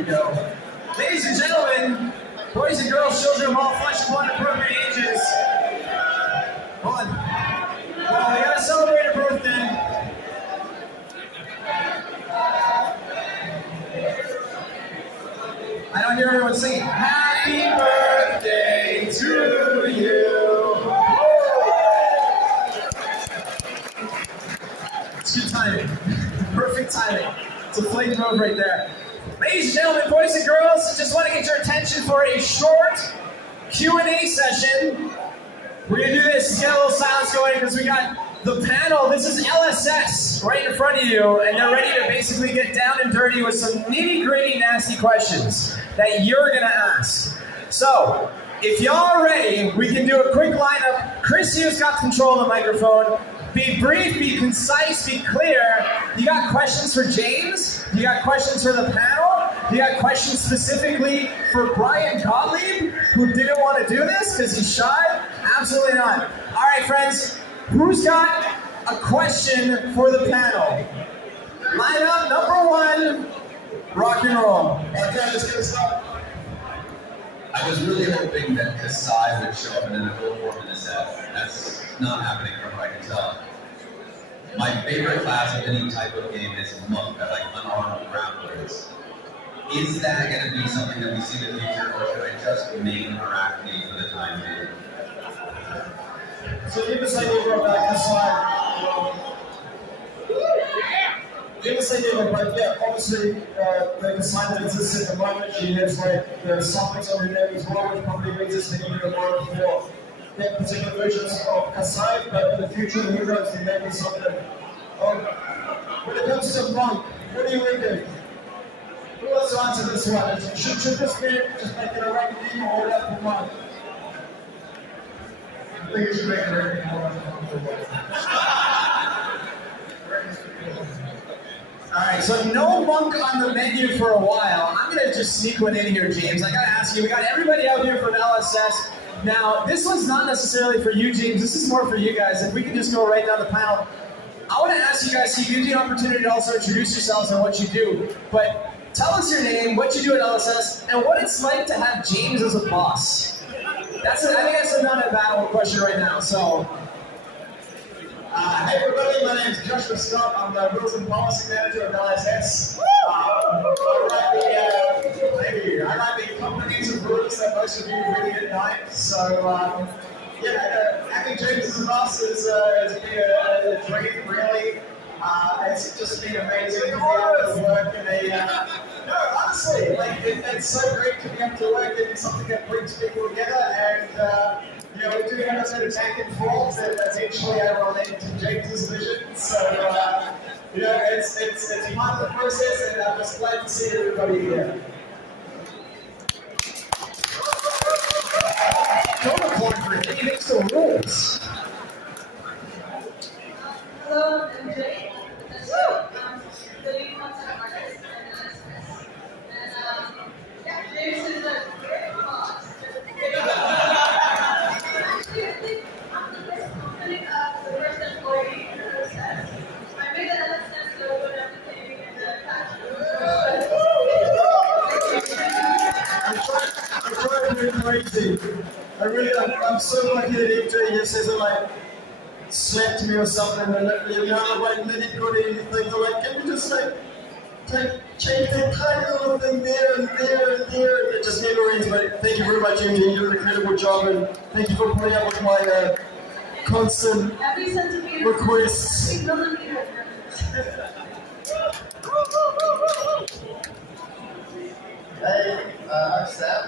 we go. Ladies and gentlemen, boys and girls, children of all flesh and blood, appropriate ages. Hold on. Well, we gotta celebrate a birthday. I don't hear everyone singing. Happy birthday to you. It's good timing. Perfect timing. It's a flame move right there. Ladies and gentlemen, boys and girls, just want to get your attention for a short Q&A session. We're going to do this, get a little silence going, because we got the panel. This is LSS right in front of you, and they're ready to basically get down and dirty with some nitty-gritty, nasty questions that you're going to ask. So, if y'all are ready, we can do a quick lineup. Chris Hughes got control of the microphone. Be brief, be concise, be clear. You got questions for James? You got questions for the panel? You got questions specifically for Brian Gottlieb, who didn't want to do this because he's shy? Absolutely not. All right, friends, who's got a question for the panel? Lineup number one, rock and roll. Okay, let's get it started. I was really hoping that Kasai would show up in an adult form in the set. That's not happening from what I can tell. My favorite class of any type of game is Monk, like unarmed grapplers. Is that going to be something that we see in the future, or should I just main Arachne for the time being? So you say over about Kasai. You can say that, but yeah, obviously, the Kasai that exists at the moment, she has like the suffix on her name as well, which probably brings us to even a word for that particular version of Kasai, but in the future, who knows, there may be something. When it comes to Monk, what do you reckon? Who wants to answer this one? Should this be just make it a rank name or that for Monk? I think it should make it a rank name. Alright, so no Monk on the menu for a while. I'm going to just sneak one in here, James. I got to ask you, we got everybody out here from LSS. Now, this one's not necessarily for you, James. This is more for you guys. If we can just go right down the panel. I want to ask you guys, so you give you an opportunity to also introduce yourselves and what you do. But tell us your name, what you do at LSS, and what it's like to have James as a boss. I think that's not a battle question right now, so... Hey everybody, my name is Joshua Scott. I'm the Rules and Policy Manager of LSS. I write the comprehensive rules that most of you read at night. So, having James as a boss has been a dream, really. It's just been amazing to be able to work in a... no, honestly, it's so great to be able to work in something that brings people together, and we're doing a bit of back and forth, and eventually I will relate to James's vision. So, it's part of the process, and I'm just glad to see everybody here. Don't applaud for he makes the rules. Hello, I'm Jay. I'm the lead content artist at LSS. And James is a great boss. Actually, I think I'm the best company, the first employee at LSS. I made the LSS logo and everything in the I'm trying to be crazy. I'm so lucky that MJ just says slapped me or something, and nitty-gritty things like, can we just change that tiny little thing there and there and there? It just never ends, but thank you very much, MJ. You did an incredible job, and thank you for putting up with my constant requests. Hey, I'm Sam.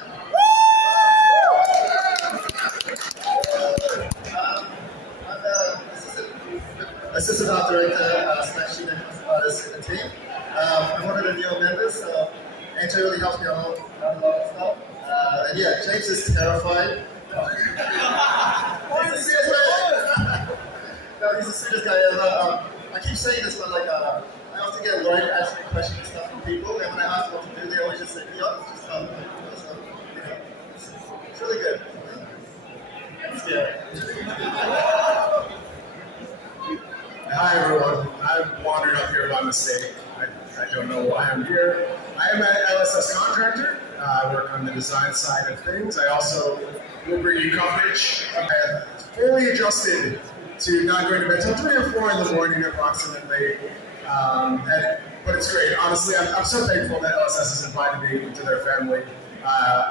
I'm the assistant art director / student artist in the team. I'm one of the newer members, so Andrew really helps me out a lot of stuff. And yeah, James is terrified. He's the sweetest guy. No, he's the sweetest guy ever. I keep saying this, but I often get annoyed answering questions and stuff from people, and when I ask what to do, they always just say, yeah, it's just so, it's really good. It's scary. Hi everyone, I wandered up here by mistake. I don't know why I'm here. I am an LSS contractor. I work on the design side of things. I also will bring you coverage. I'm fully adjusted to not going to bed until 3 or 4 in the morning approximately. But it's great. Honestly, I'm so thankful that LSS has invited me into their family.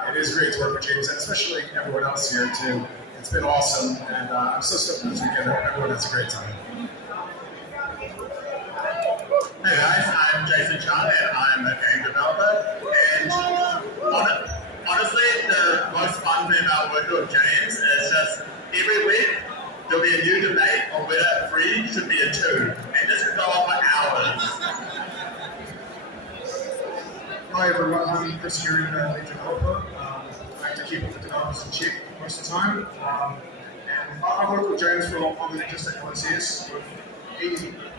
It is great to work with James, and especially everyone else here too. It's been awesome, and I'm so stoked for this weekend. I hope everyone has a great time. Hey guys, I'm Jason Chung and I'm a game developer. And honestly, the most fun thing about working with James is just every week there'll be a new debate on whether 3 should be a 2, and this could go on for hours. Hi everyone, I'm Chris Curie, lead developer. I like to keep the developers in check most of the time. And I've worked with James for longer than just a couple of years.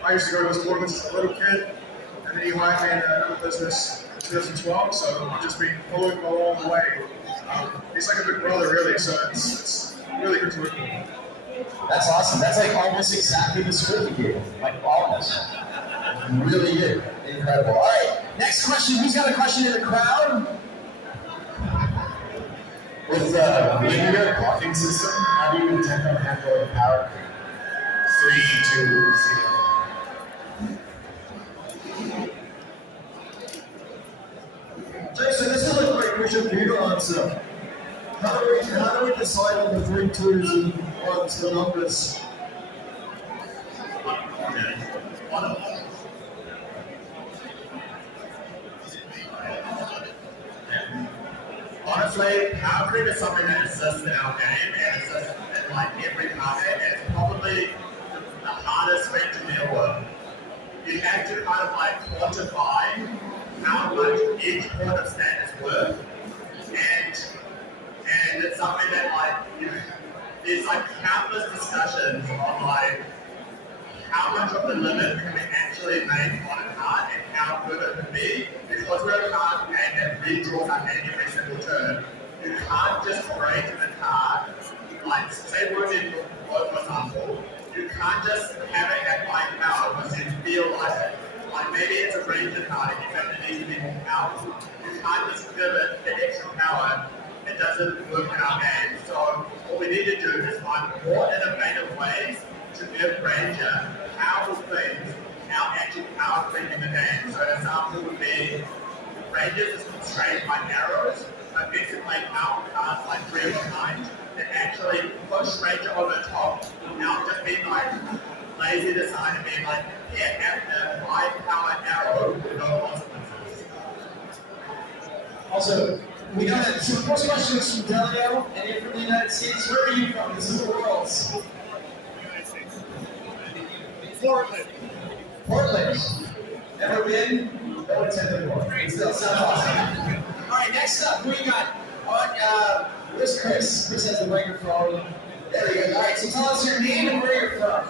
I used to go to his tournaments as a little kid, and then he hired me in another business in 2012, so I've just been following him along the way. He's like a big brother, really, so it's really good to work with him. That's awesome. That's like almost exactly the script you gave. Like almost. Really good. Incredible. All right. Next question. Who's got a question in the crowd? With the linear blocking system, how do you intend on handling power creep? 3, 2, 0. Jason, this is a great question for you to answer. How do we decide on the 3 2s and 1s, the numbers? Honestly, power creep is something that exists in our game and exists in like every market, and it's probably the hardest thing to deal with. You have to kind of like quantify how much each point of stat is worth, and it's something that like there's like countless discussions on like how much of the limit can we actually make on a card and how good it can be, because we're a card and that redraws our hand every single turn. You can't just break the card, like say we're in World, for example, you can't just have it at 5 power because you feel like it. Like maybe it's a ranger card and you feel it needs to be more powerful. You can't just give it the extra power. It doesn't work in our game. So what we need to do is find more innovative ways to give Ranger powerful things without actually power creeping the game. So an example would be Rangers is constrained by arrows, but basically power cards like 3 of a kind that actually push Ranger over the top without just being like lazy design and being like, yeah, have the 5 power arrow with no consequences. Also, we got some first questions from Delio, and you're from the United States. Where are you from? This is the world's. Portland. Portland. Never been? No attended before. Great stuff. Sounds awesome. All right, next up, who you got? Where's Chris? Chris has the microphone. There we go. All right, so tell us your name and where you're from.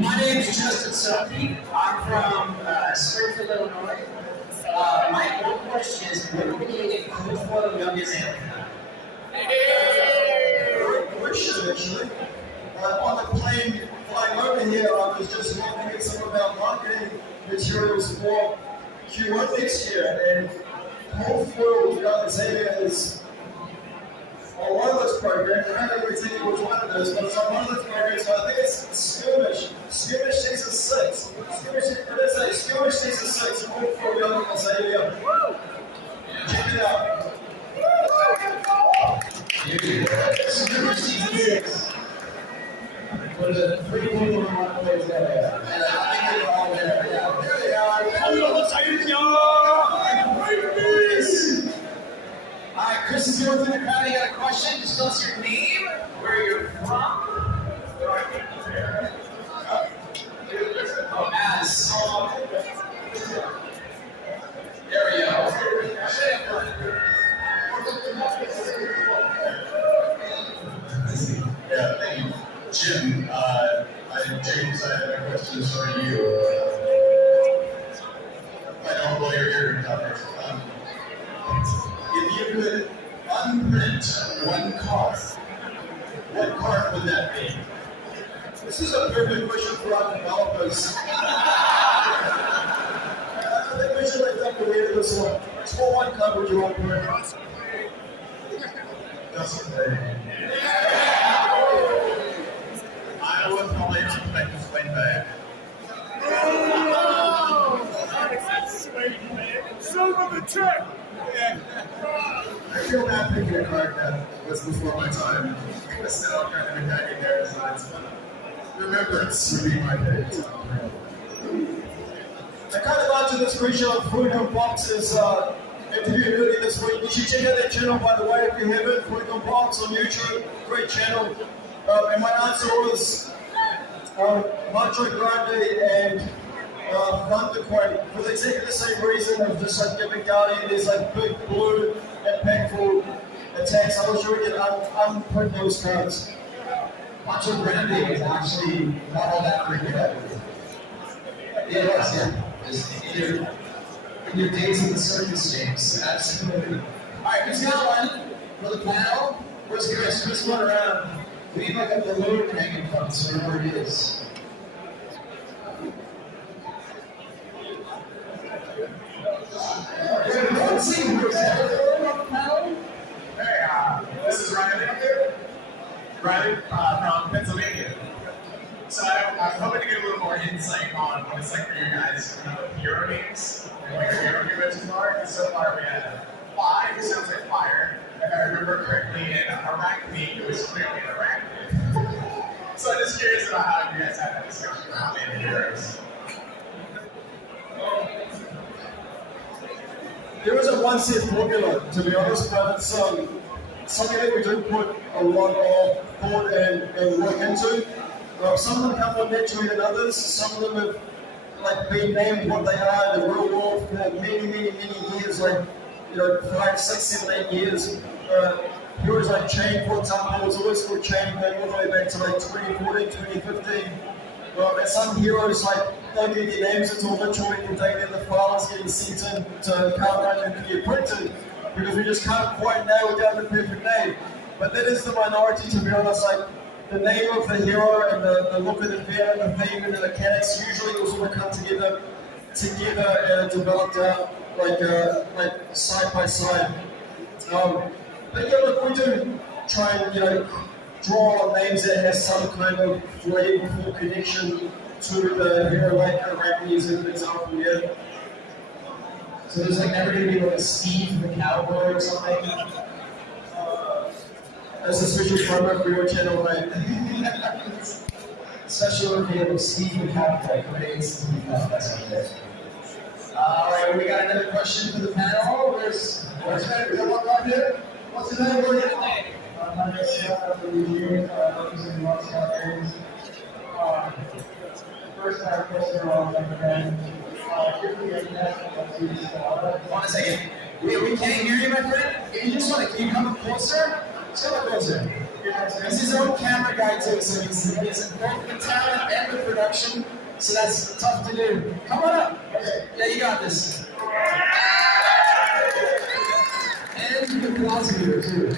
My name is Justin Selke. I'm from Springfield, Illinois. My one question is, when are we going to get Cold Foil Youngest Ale? Great question, actually. On the plane flying over here, I was just looking at some of our marketing materials for Q1 next year, and Cold Foil Youngest Ale is on one of those programs. I don't really think it was one of those, but it's on one of those programs, so I think it's Skirmish. Skirmish season 6. Skirmish season 6, Cold Foil Youngest Ale. Check it out. Skirmish season 6. For the 3 people who want to play together. And I think they're all there. Yeah, there they are. All right, Chris is going through the crowd. You got a question? Just tell us your name, where you're from. Oh, as. There we go. Yeah, thank you. Jim, James, I have a question for you. I don't know you're here to cover. If you could unprint one card, what card would that be? This is a perfect question for our developers. this one. Score one cover you want to Justin Day. I would probably expect to swing back. I feel bad picking a card that was before my time. It was still kind of a daddy there designs, but remembrance would be my favorite. I kind of got to this screenshot of Fruitcom Box's interview earlier this week. You should check out that channel, by the way, if you haven't. Fruitcom Box on YouTube, great channel. And my answer was Macho Grande and Thunderquake for exactly the same reason of just like giving Guardian these like big blue impactful attacks. I was sure we can unprint those cards. Macho Grande is actually not all that freaking out. Yeah, it was, yeah. Just in your days in the circus, James. Absolutely. Alright, who's got one for the panel? Where's Chris? Chris, run around. We need like a balloon hanging from us, wherever it is. Let's see who's on the panel. Hey, this is Riley. Riley from Pennsylvania. So I'm hoping to get a little more insight on what it's like for you guys coming up with hero names and what your hero conventions are. Because so far we had 5 who sounds like fire. If I remember correctly, and Arachne, who was clearly an arachnid. So I'm just curious about how you guys had that discussion about naming heroes. There isn't one set formula, to be honest, but it's something that we do put a lot of thought and work into. Some of them come more naturally than others. Some of them have like been named what they are in the real world for many years, like 5, 6, 7, 8 years. Heroes like Chain, for example, was always called Chain going all the way back to like 2014, 2015. And some heroes like don't get their names until literally the day that the file is getting sent in to Carbine and get printed, because we just can't quite nail down the perfect name. But that is the minority, to be honest. Like the name of the hero and the look of the villain and the theme and the mechanics usually also come together and developed out like side by side. But yeah, look, we do try and draw on names that have some kind of flavorful connection to the hero, like Arachne is an example, yeah. So there's like never going to be like a Steve the Cowboy or something? That's a special promo for your channel, mate. Special reveal of Steve the Cowboy. That's okay. Alright, we got another question for the panel. Where's that? Is that one right here? What's the name? What's your name? My name is Scott. I'm from New York. I'm representing Los Angeles. First time question on my friend. Hold on a second. We can't hear you, my friend. If you just want to keep coming closer, just come closer. He's his own camera guy too, so he's both the talent and the production, so that's tough to do. Come on up. Yeah, you got this. And the philosophy here too.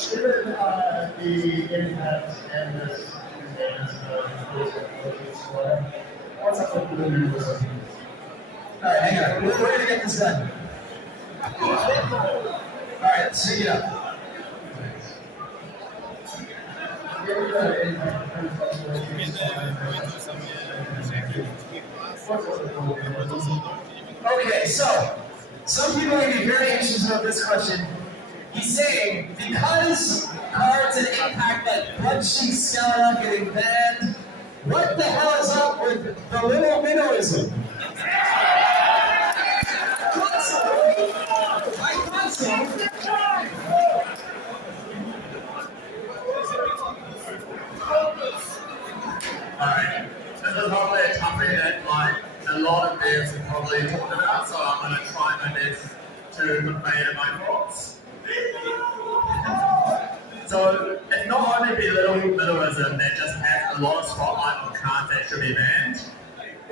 Given the impact and this what's up with the news? Alright, hang on. We're going to get this done. Alright, let's take it up. Okay, so some people are going to be very anxious about this question. He's saying, because cards that impact like Bloodsheen Skeleton getting banned, what the hell is up with the little minnowism? I thought so. Alright, this is probably a topic that a lot of devs have probably talked about, so I'm going to try my best to convey my thoughts. So it's not only belittling minnowism that just has a lot of spotlight on cards that should be banned,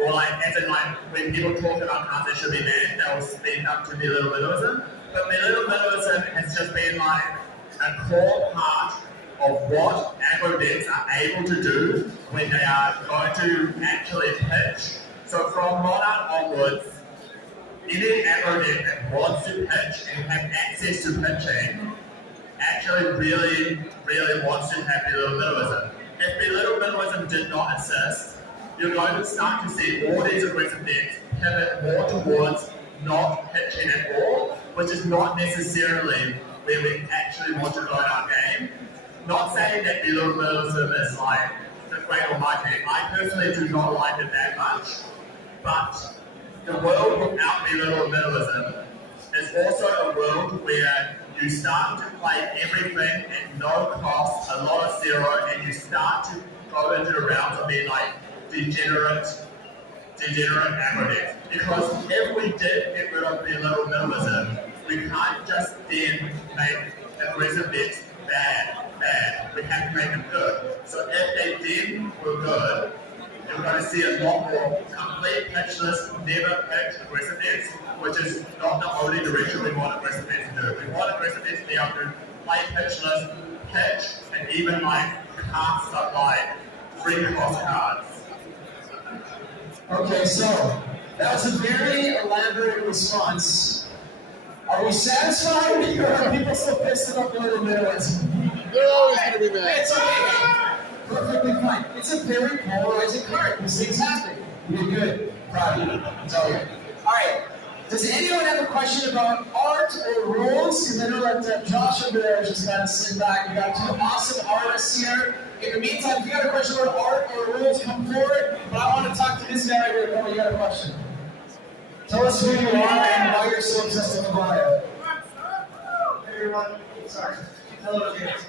or like as in like when people talk about cards that should be banned, they'll speak up to belittle minnowism. But belittle minnowism has just been like a core part of what aggro decks are able to do when they are going to actually pitch. So from Monarch onwards, any aggro deck that wants to pitch and have access to pitching actually really wants to have Belittle Minimalism. If Belittle Minimalism did not assist, you're going to start to see all these aggressive decks pivot more towards not pitching at all, which is not necessarily where we actually want to go in our game. Not saying that Belittle Minimalism is like the great almighty. I personally do not like it that much, but the world without Belittle Minimalism is also a world where you start to play everything at no cost, a lot of zero, and you start to go into the realms of being like degenerate aggro decks. Because if we did get rid of Belittle Minimalism, we can't just then make aggressive decks bad. We have to make them good. So if they then were good, you're going to see a lot more complete pitchless, never pitch aggressive decks, which is not the only direction we want aggressive decks to do. We want aggressive decks to be able to play pitchless, pitch, and even like cast up like 3-cost cards. Okay, so that was a very elaborate response. Are we satisfied, or are people still pissed about Belittle Minimalism? They're always going to be mad. It's okay. Perfectly fine. It's a very polarizing card. These things happen. You're good. Proud of you. It's all good. All right. Does anyone have a question about art or rules? Because I know that Josh over there is just kind of sitting back. We got two awesome artists here. In the meantime, if you got a question about art or rules, come forward. But I want to talk to this guy right here. Come on, you got a question. Tell us who you are and why you're so obsessed with the bio. Hey everyone, sorry. Hello, James.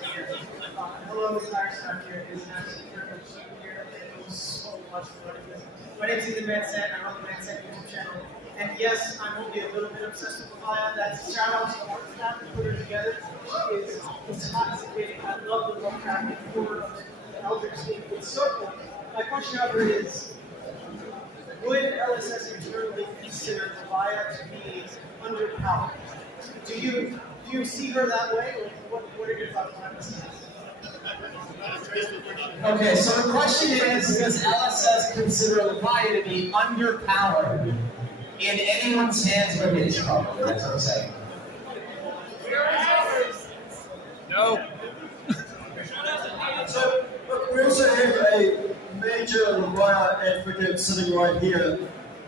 Hello, Larry Stark here. It's an absolute privilege to be here. It was so much fun. My name is Ethan Van Sant. I run the Van Sant YouTube channel. And yes, I'm only a little bit obsessed with Maya. That's shout out to the art staff who put her together. She is intoxicating. I love the look back and forward of it. The Eldritch theme. It's so cool. My question, however, is would LSS internally consider Maya to be underpowered? Do you see her that way? Or what are your thoughts on this? Okay, so the question is, does LSS consider Leviathan to be underpowered in anyone's hands but his? Probably, that's what I'm saying. No. So, look, we also have a major Leviathan advocate sitting right here.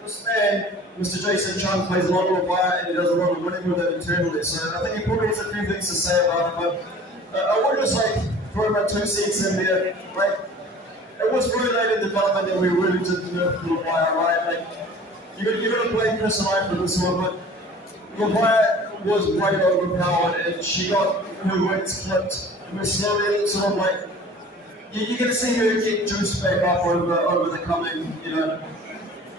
This man, Mr. Jason Chung, plays a lot of Leviathan and he does a lot of winning with it internally, so I think he probably has a few things to say about it, but I want to just throw about 2 cents in there. Like, it was really late in development that we really did nerf Leviathan, right? Like, you're going to play Chris and I for this one, but Leviathan was way overpowered and she got her wings clipped. And we're slowly sort of like, you're going to see her get juiced back up over the coming,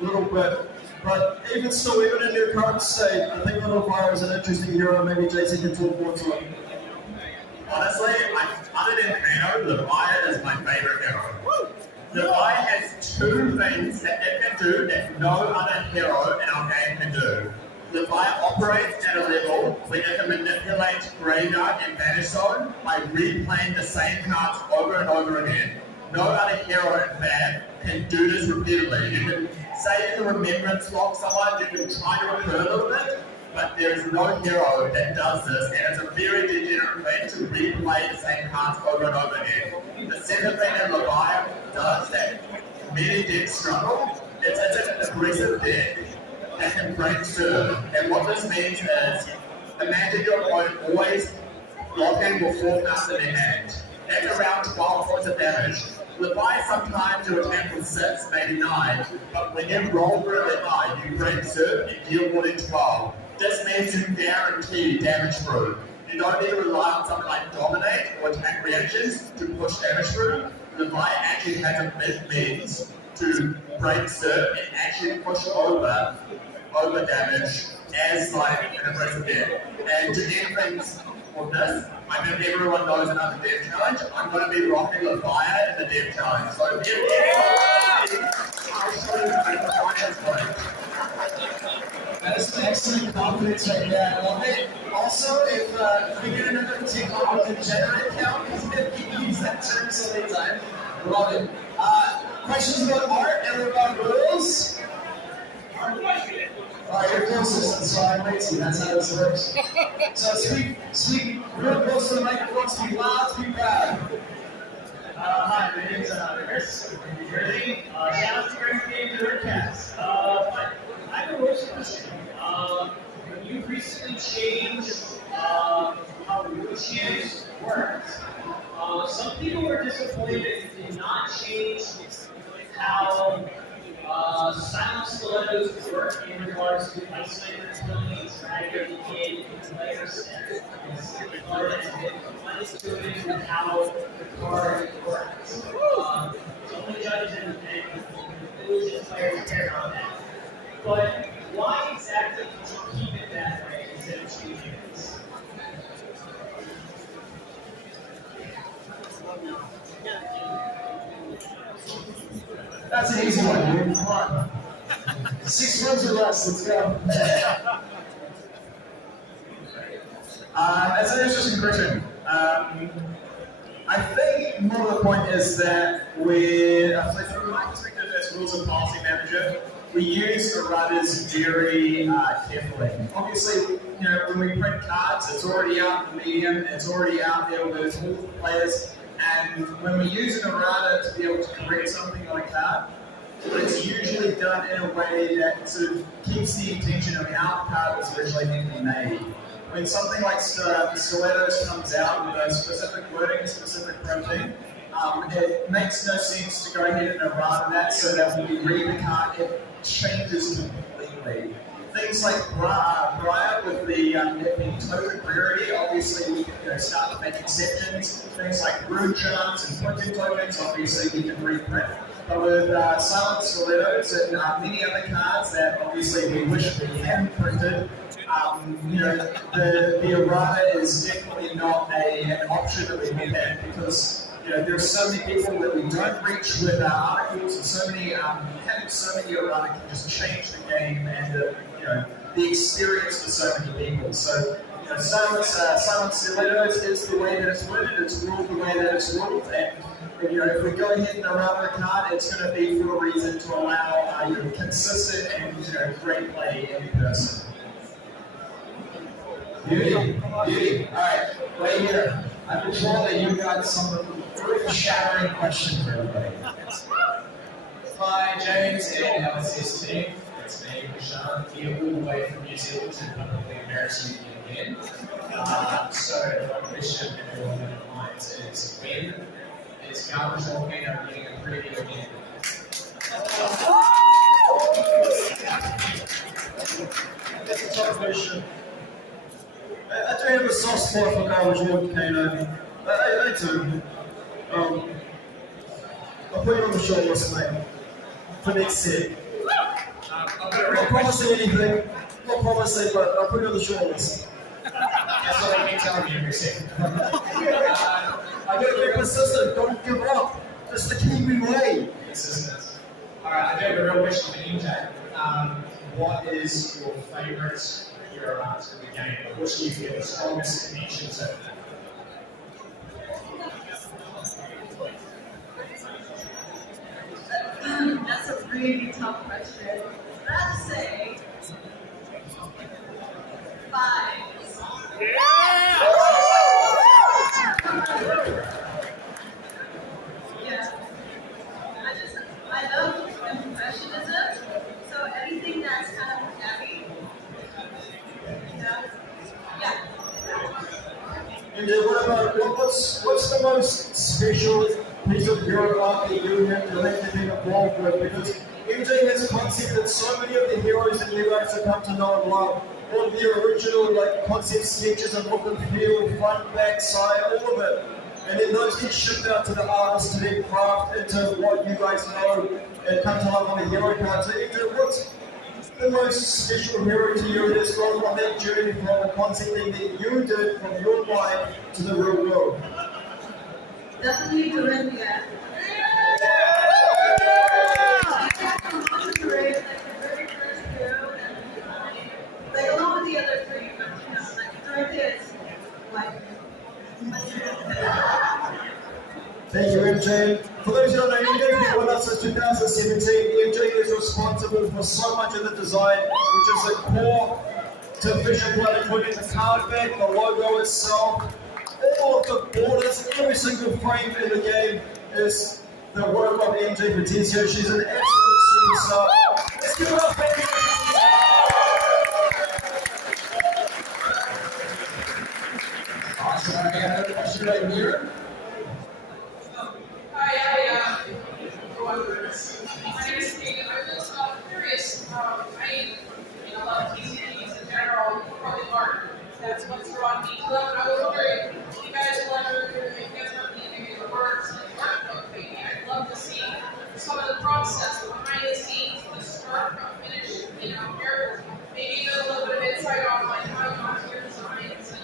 little bit. But even still, even in her current state, I think Little Fire is an interesting hero. Maybe Jason can talk more to it. Honestly, other than Kano, Leviathan is my favorite hero. Leviathan has 2 things that it can do that no other hero in our game can do. Leviathan operates at a level where it can manipulate Graveyard and Vanish Zone by replaying the same cards over and over again. No other hero, in fact, can do this repeatedly. You can say you can remembrance lock someone, you can try to recur a little bit, but there is no hero that does this, and it's a very degenerate thing to replay the same cards over and over again. The second thing that Leviathan does that many decks struggle, it's an aggressive deck that can break serve. And what this means is, imagine your opponent always locking with 4 cards in their hand. That's around 12 points of damage. Leviathan sometimes you attack with 6, maybe 9, but when you roll for a Leviathan, you break serve and deal more than 12. This means you guarantee damage through. You don't need to rely on something like Dominate or attack reactions to push damage through. Leviathan actually has a means to break serve and actually push over damage as like an aggressive deck. And to end things with this, I think everyone knows another dev challenge. I'm going to be rocking Leviathan in the dev challenge. So if you I'll show you how to find this point. That is some excellent confidence right there. I love it. Also, if we get another tick on the degenerate count, because we use that term so many times. Love it. Questions about art and about rules? Alright, you're closest, so I'm waiting. That's how this works. So speak real close to the microphone, speak loud, speak proud. Hi, my name is Chris from New Jersey. Shout out to Great Game to Nerdcast. I have a rules question. When you recently changed how Lucian's works, some people were disappointed that you did not change how silent stilettos work in regards to isolators, ability, dragon, kid, player set. Let's do it with how the card works. So only judges and illusion players care on that. But why exactly did you keep it that way instead of changing it? That's an easy one, dude. Come on. 6 runs or less, let's go. That's an interesting question. I think more of the point is that from my perspective as rules and policy manager, we use erratas very carefully. Obviously, when we print cards, it's already out in the medium, it's already out there with those multiple players, and when we use an errata to be able to correct something like that, it's usually done in a way that sort of keeps the intention of how the card was originally meant to be made. When something like stilettos comes out with a specific wording, specific printing, it makes no sense to go ahead and errata that so that when you read the card, it changes completely. Things like Briar with the token rarity, obviously we can start to make exceptions. Things like rune charms and printing tokens, obviously we can reprint. But with silent stilettos and many other cards that obviously we wish we hadn't printed, the errata is definitely not an option that we look at because there are so many people that we don't reach with our articles, and so many having so many errata can just change the game and the experience for so many people. So silent stilettos is the way that it's worded, it's ruled the way that it's ruled, and if we go ahead and errata a card, it's going to be for a reason to allow consistent and great play in person. Beauty. Alright, right here. I'm sure that you've got some earth-shattering question for everybody. Hi, James and LSS team. It's me, Rashan, here all the way from New Zealand to publicly embarrass you again. So my question, if everyone wouldn't mind, is when is Garbage Volcano getting a preview again? That's a tough question. I do have a soft spot for Garbage Volcano. I do. I'll put it on the short list, mate. For next set. I'm not promising anything. Not promising, but I'll put it on the short list. That's what I've been telling you every second. I gotta be persistent. Don't give up. That's the Kiwi way. Persistence. Alright, I do have a real question for you, Jay. What is your favourite hero art in the game? What do you feel the strongest connection to? That's a really tough question. Let's say 5. Yeah. I love impressionism, so anything that's kind of heavy, yeah. And then what about, what's the most special piece of hero art that you have been involved with? Because MJ has a concept that so many of the heroes that you guys have come to know and love, all of the original concept sketches and look and feel, front, back, side, all of it. And then those get shipped out to the artists to then craft into what you guys know and come to life on the hero card. So MJ, what's the most special hero to you that's gone on that journey from the concept thing that you did from your mind to the real world? Definitely Dorinthia. From Monterey, like the very first hero that Thank you, MJ. For those who don't know, MJ has been with us since 2017. MJ is responsible for so much of the design, which is the core to Vision Blood, including the card back, the logo itself, all of the borders, every single frame in the game is the work of MJ Patricio. She's an absolute superstar. Let's give it up, baby. Awesome. I got another question right here. Hi, my name is Kate, and I'm just curious. I love TCGs in general, probably art. That's what's drawn me to them. I was wondering if you guys wonder if you guys have any works like art book maybe. I'd love to see some of the process, the behind the scenes, the start from finish, here, maybe even a little bit of insight on like how you got to your designs and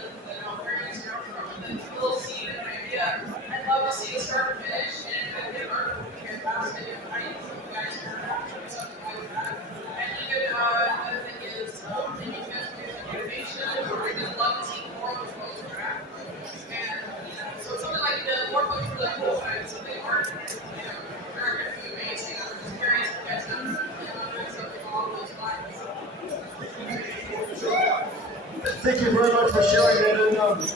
where you start from, and then we'll see an idea. I'd love to see the start and finish, and I think art would be fantastic if you guys are doing something like that. And even another thing is, maybe you guys do animation, or I just love to see more of those books interact. And so something like the more books for the cool side, so they aren't, very good for amazing. I'm just curious if you guys have doing something along those lines. Thank you very much for sharing that. And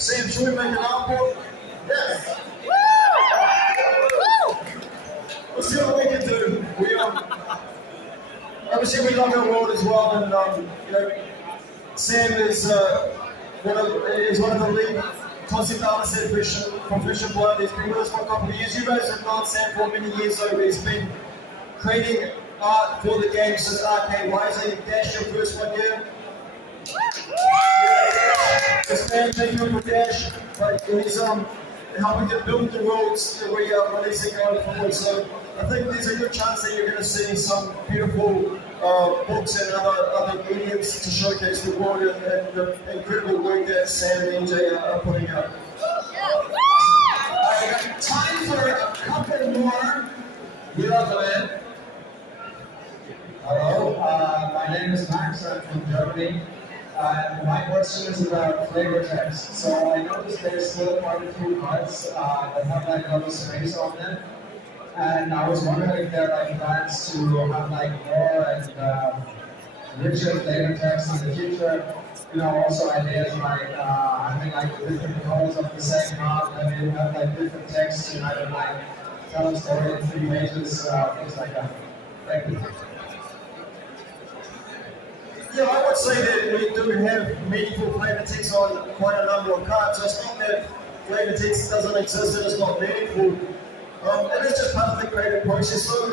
Sam, should we make an output? Yes. Let's see what we can do. Obviously we love our world as well, and Sam is one of the lead concept artists at Vision Blood. He's been with us for a couple of years. You guys have known Sam for many years over. He's been creating art for the game since Arcade Rising. Dash, your first one here. This man, thank you for Dash. He's helping to build the roads that we are releasing going forward. So I think there's a good chance that you're going to see some beautiful books and other mediums to showcase the world and the incredible work that Sam and MJ are putting out. I got time for a couple more. You're up, man. Hello, my name is Max. I'm from Germany. My question is about flavor text. So I noticed there's still quite a few cards that have like a little space on them. And I was wondering if there are like plans to have like more and richer flavor text in the future. Also ideas like having like different colors of the same card, and you have like different text to either like tell a story in 3 pages, things like that. Thank you. Yeah, I would say that we do have meaningful flavor text on quite a number of cards. So it's not that flavor text doesn't exist and it's not meaningful. It is just part of the creative process. So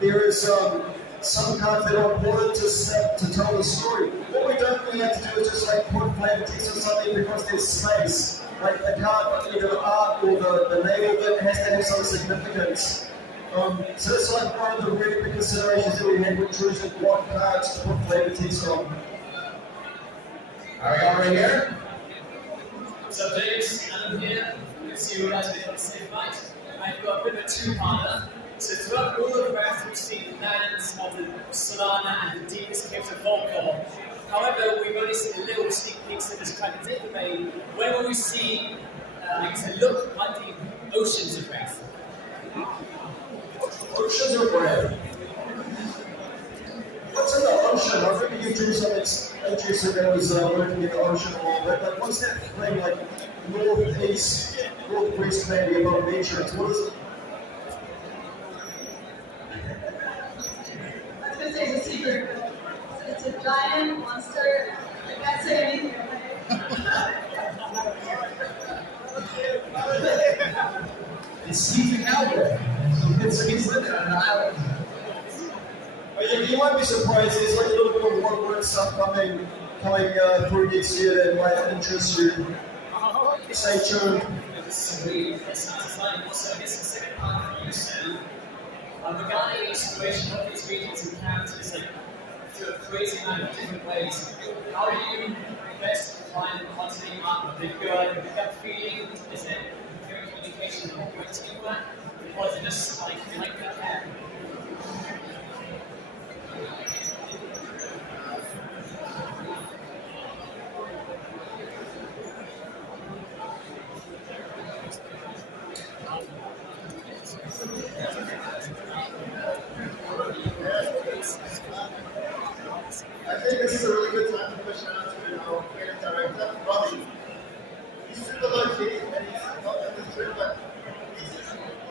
there is some cards that are important to tell the story. What we don't really have to do is just like put flavor text on something because there's space. Like the card, either the art or the name of it has to have some significance. So that's like one of the really big considerations that we had with choosing what cards to put flavor text on. Are we all right here? What's up, James? Adam here. Good to see you guys on the same night. I've got a bit of a two-parter. So throughout all of the graphs, we've seen the lands of the Solana and the deepest caves of Volcor. However, we've only seen a little sneak peeks in this kind of data domain. Where will we see, a look at the oceans of Wrath? Oceans of Wrath. What's in the ocean? I think you drew some interesting that was working in the ocean a little bit. Like, what's that thing like northwest maybe above nature? What is it? I was going to say it's a secret. It's a giant monster. I can't say anything. It's Stephen Albert. He's living on an island. You might be surprised. There's like a little bit of waterworld stuff coming through next year that might interest you. Stay tuned. Sweet. That sounds exciting. Also, I guess the second part for you, Sam, regarding exploration of these regions and characters, like through a crazy amount of different ways, how do you best find continuity art? Do you go like a gut feeling? Is it pure communication or teamwork? Or is it just like you can?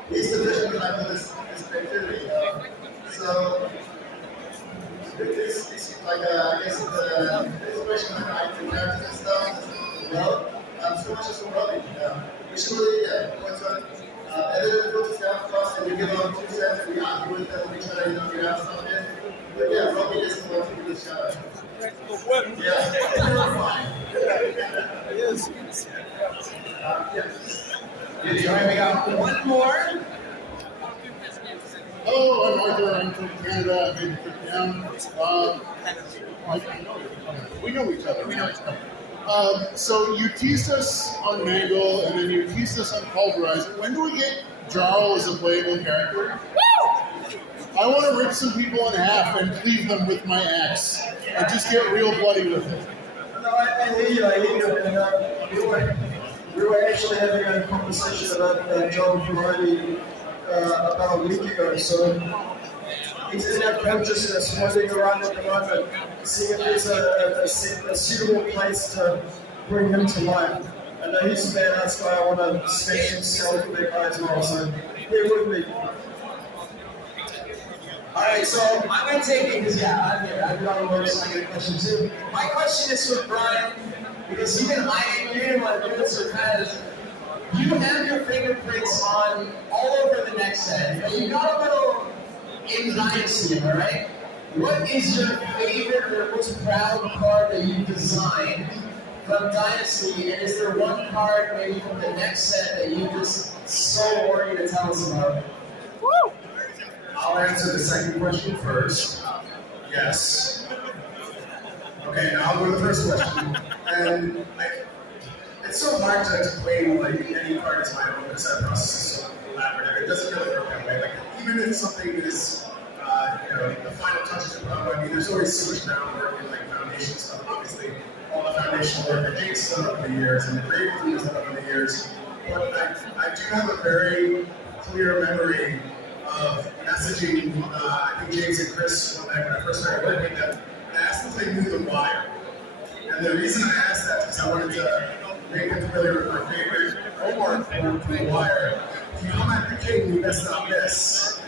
he's the vision behind this creativity. So it's like I guess the inspiration behind the characters and stuff as well. So much as for Robbie. We should really go to edit the filter scout first and we give our 2 cents and we argue with them and we try to figure out stuff in. But yeah, Robbie is the one to give this shout out. Yeah, terrifying. Yes. Good job. We got one more. Hello, I'm Arthur. I'm from Canada. I'm in Japan. We know each other. So you teased us on Mangle, and then you teased us on Pulverizer. When do we get Jarl as a playable character? I want to rip some people in half and cleave them with my axe, and just get real bloody with it. No, I hear you. And, we were actually having a conversation about John Ferrari about a week ago. So he's in our consciousness, floating around at the moment, seeing if there's a suitable place to bring him to life. I know he's a badass guy. I want to smash him skull for that guy as well. So bear with me. Alright, so I'm going to take it because, I'm here. I've got a little second question too. My question is for Brian, because you've been eyeing, you didn't want to do this, or kind of, you have your fingerprints on all over the next set, but you got a little in Dynasty, alright? What is your favorite or most proud card that you designed from Dynasty, and is there one card maybe from the next set that you just so worried to tell us about? Woo! I'll answer the second question first. Yes. Okay, now I'll go to the first question. And it's so hard to claim like any card is my own because that process is so collaborative. It doesn't really work that way. Like even if something is, the final touches are put on, I mean, there's always so much groundwork and like foundation stuff. Obviously, all the foundational work that Jake's done over the years and the creative team has done over the years. But I do have a very clear memory of messaging, I think James and Chris, when I first started working with them, I asked if they knew the wire. And the reason I asked that is I wanted to make them familiar with my favorite homework from the wire. If you come at the king, you messed up this.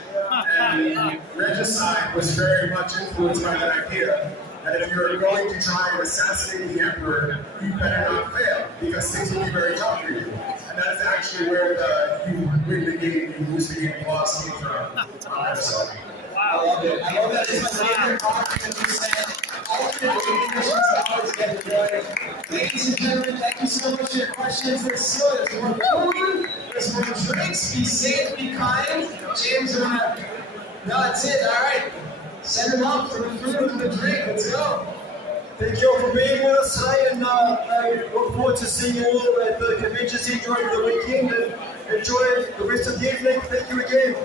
And Regicide was very much influenced by that idea that if you're going to try and assassinate the emperor, you better not fail, because things will be very tough for you. And that is actually where you win the game, you lose the game, you lost came from. So. I love it. I love that. It's my favorite part that you said. Ultimate missions always get enjoyed. Ladies and gentlemen, thank you so much for your questions. There's more food, there's more drinks. Be safe, be kind. James, no, that's it. All right. Send them up for the food and the drink. Let's go. Thank you all for being with us today, and I look forward to seeing you all at the convention center over the weekend, and enjoy the rest of the evening. Thank you again.